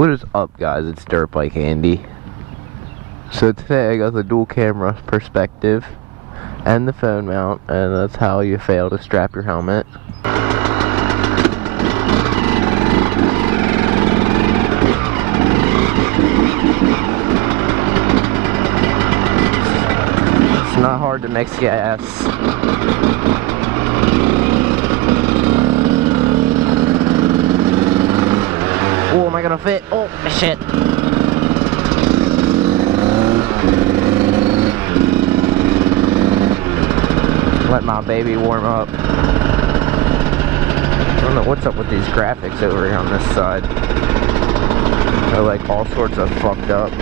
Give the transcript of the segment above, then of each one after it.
What is up, guys? It's Dirt Bike Andy. So today I got the dual camera perspective and the phone mount, and that's how you fail to strap your helmet. It's not hard to mix gas. Oh, am I gonna fit? Oh, shit. Let my baby warm up. I don't know what's up with these graphics over here on this side. They're like all sorts of fucked up.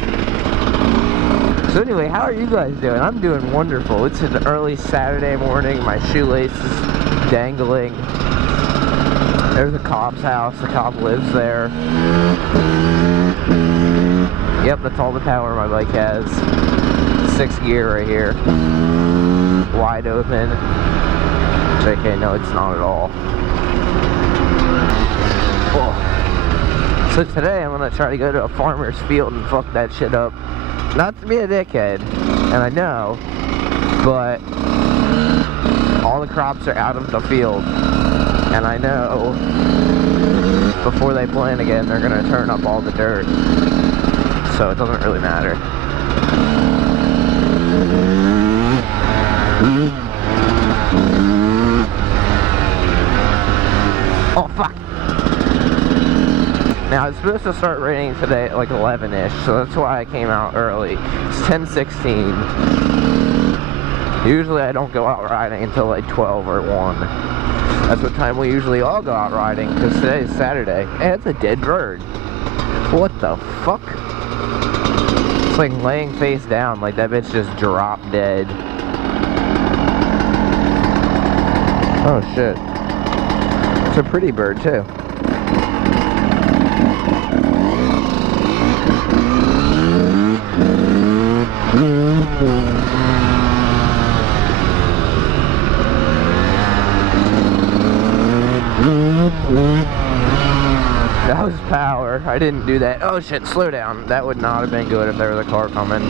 So anyway, how are you guys doing? I'm doing wonderful. It's an early Saturday morning. My shoelace is dangling. There's a cop's house. The cop lives there. Yep, that's all the power my bike has. 6th gear right here. Wide open. JK, no, it's not at all. Oh. So today I'm gonna try to go to a farmer's field and fuck that shit up. Not to be a dickhead, and I know, but all the crops are out of the field. And I know before they plant again, they're going to turn up all the dirt. So it doesn't really matter. Oh, fuck. Now, it's supposed to start raining today at like 11-ish, so that's why I came out early. It's 10:16. Usually I don't go out riding until like 12 or 1. That's what time we usually all go out riding, because today is Saturday. Hey, it's a dead bird. What the fuck? It's like laying face down, like that bitch just dropped dead. Oh shit. It's a pretty bird too. That was power. I didn't do that. Oh shit, slow down. That would not have been good if there was a car coming.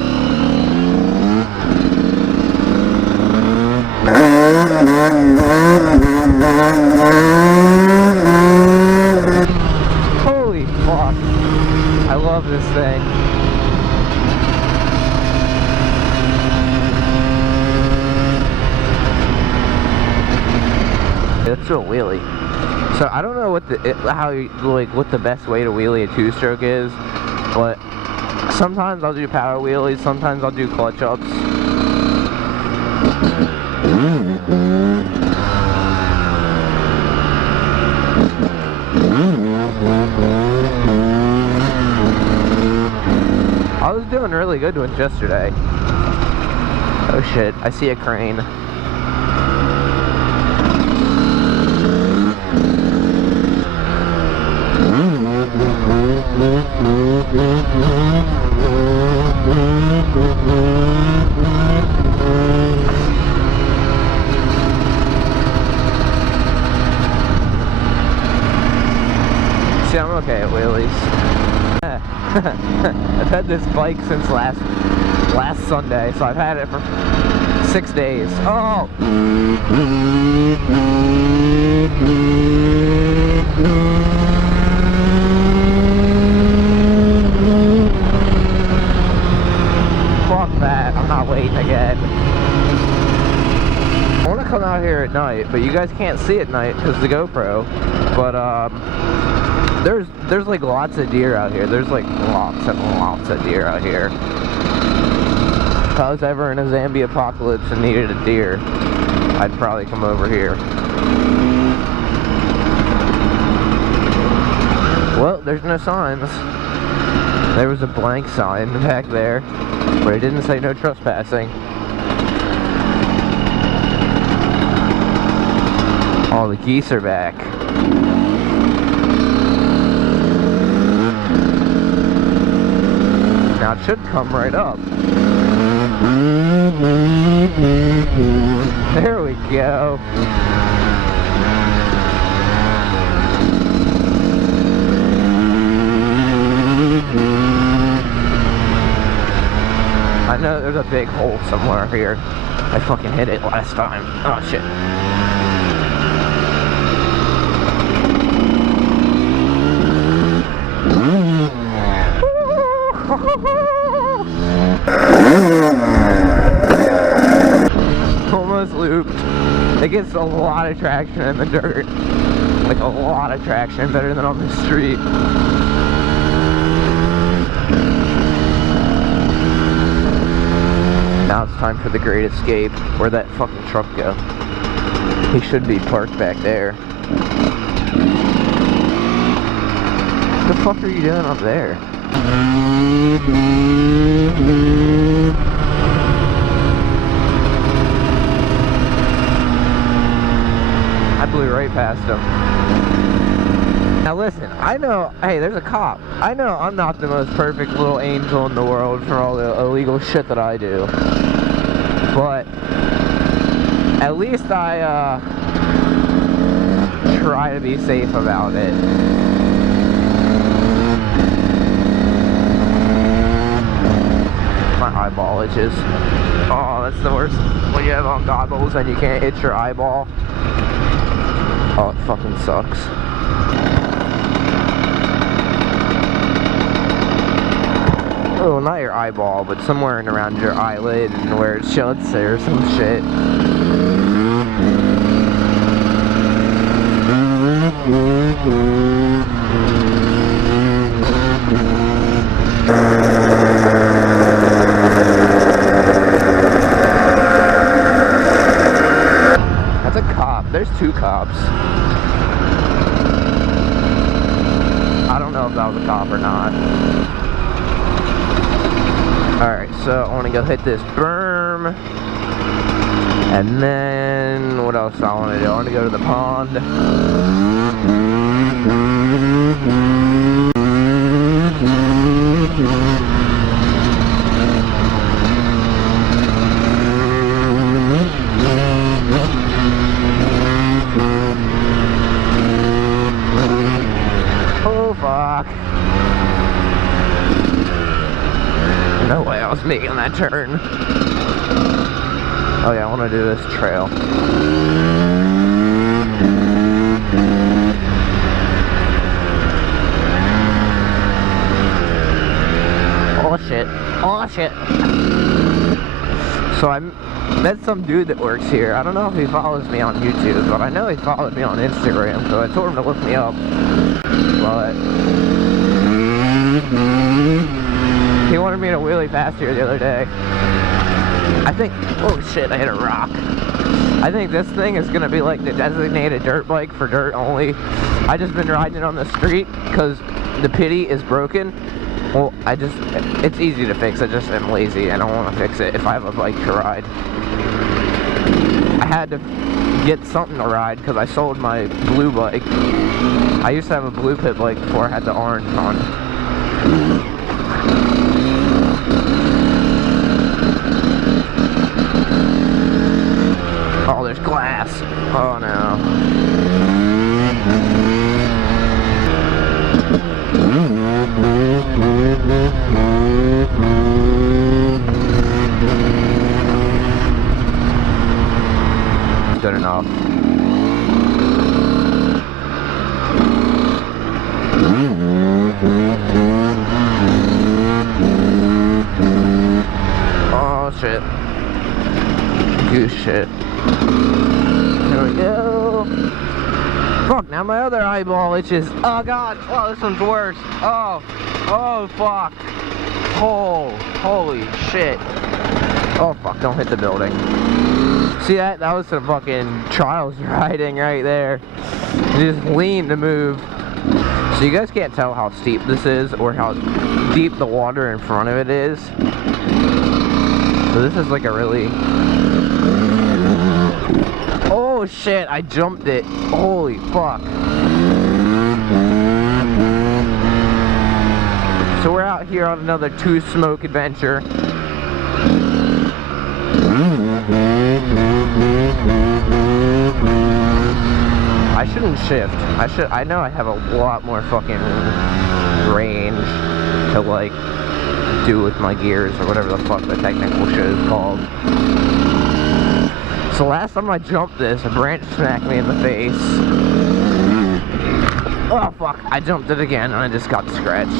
Holy fuck. I love this thing. Let's do a wheelie. So I don't know what what the best way to wheelie a 2-stroke is, but sometimes I'll do power wheelies, sometimes I'll do clutch ups. I was doing really good ones yesterday. Oh shit, I see a crane. See, I'm okay at wheelies. I've had this bike since last Sunday, so I've had it for 6 days. Oh! Fuck that, I'm not waiting again. I want to come out here at night, but you guys can't see at night because of the GoPro. But there's like lots of deer out here. There's like lots and lots of deer out here. If I was ever in a zombie apocalypse and needed a deer, I'd probably come over here. Well, there's no signs. There was a blank sign back there, but it didn't say no trespassing. All the geese are back. Now it should come right up. There we go. I know there's a big hole somewhere here. I fucking hit it last time. Oh shit. Almost looped. It gets a lot of traction in the dirt. Like a lot of traction, better than on the street. Now it's time for the great escape. Where'd that fucking truck go? He should be parked back there. What the fuck are you doing up there? I blew right past him. Now listen, I know, hey, there's a cop. I know I'm not the most perfect little angel in the world for all the illegal shit that I do. But at least I try to be safe about it. My eyeball itches. Oh, that's the worst. When you have on goggles and you can't itch your eyeball. Oh, it fucking sucks. Oh, not your eyeball, but somewhere in around your eyelid and where it shuts or some shit. That's a cop. There's two cops. I don't know if that was a cop or not. Alright, so I want to go hit this berm. And then, what else I want to do? I want to go to the pond. Oh, fuck. No way I was making that turn. Oh yeah, I want to do this trail. Oh shit. Oh shit. So I met some dude that works here. I don't know if he follows me on YouTube, but I know he followed me on Instagram, so I told him to look me up. But he wanted me to wheelie past here the other day. I think, oh shit, I hit a rock. I think this thing is gonna be like the designated dirt bike for dirt only. I just been riding it on the street because the pity is broken. Well, it's easy to fix. I just am lazy and I don't want to fix it if I have a bike to ride. I had to get something to ride because I sold my blue bike. I used to have a blue pit bike before I had the orange one. Oh, there's glass. Oh no. Good enough. Oh shit. Goose shit. There we go. Fuck, now my other eyeball itches. Oh god. Oh, this one's worse. Oh. Oh fuck. Oh. Holy shit. Oh fuck, don't hit the building. See that? That was some fucking trials riding right there. You just lean to move. So you guys can't tell how steep this is or how deep the water in front of it is. So this is like a really... Oh shit, I jumped it. Holy fuck. So we're out here on another two-smoke adventure. I shouldn't shift. I know I have a lot more fucking range to like do with my gears or whatever the fuck the technical shit is called. So last time I jumped this, a branch smacked me in the face. Oh fuck, I jumped it again and I just got scratched.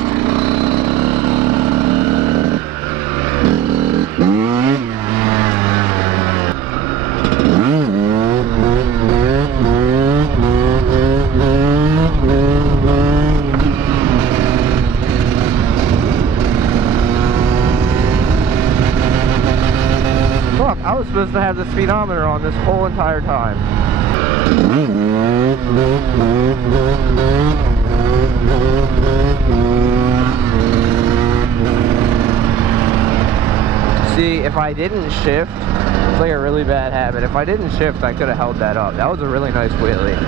Fuck, I was supposed to have the speedometer on this whole entire time. See, if I didn't shift, it's like a really bad habit. If I didn't shift, I could have held that up. That was a really nice wheelie.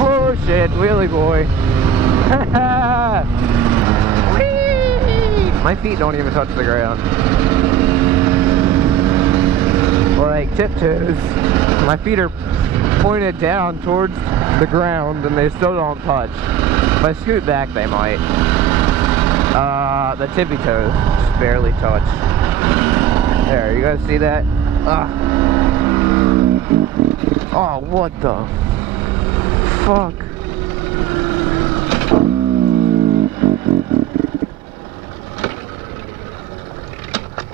Oh shit, wheelie boy. My feet don't even touch the ground. Like tiptoes. My feet are pointed down towards the ground and they still don't touch. If I scoot back, they might. The tippy toes just barely touch. There, you guys see that? Oh, what the fuck?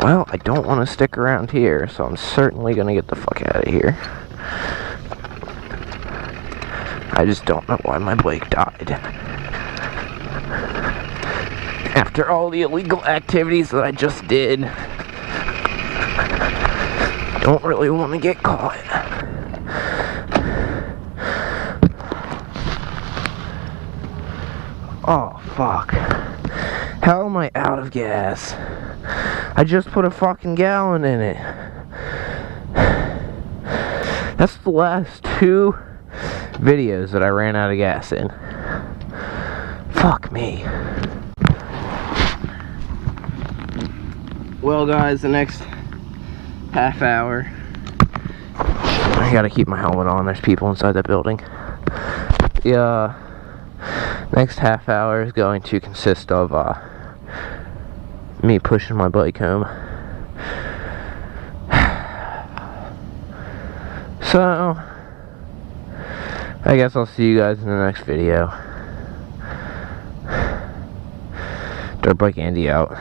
Well, I don't want to stick around here, so I'm certainly gonna get the fuck out of here. I just don't know why my bike died. After all the illegal activities that I just did, don't really want to get caught. Oh, fuck. How am I out of gas? I just put a fucking gallon in it. That's the last 2 videos that I ran out of gas in. Fuck me. Well guys, the next half hour, I gotta keep my helmet on, there's people inside that building. The next half hour is going to consist of me pushing my bike home. So I guess I'll see you guys in the next video. Dirt Bike Andy out.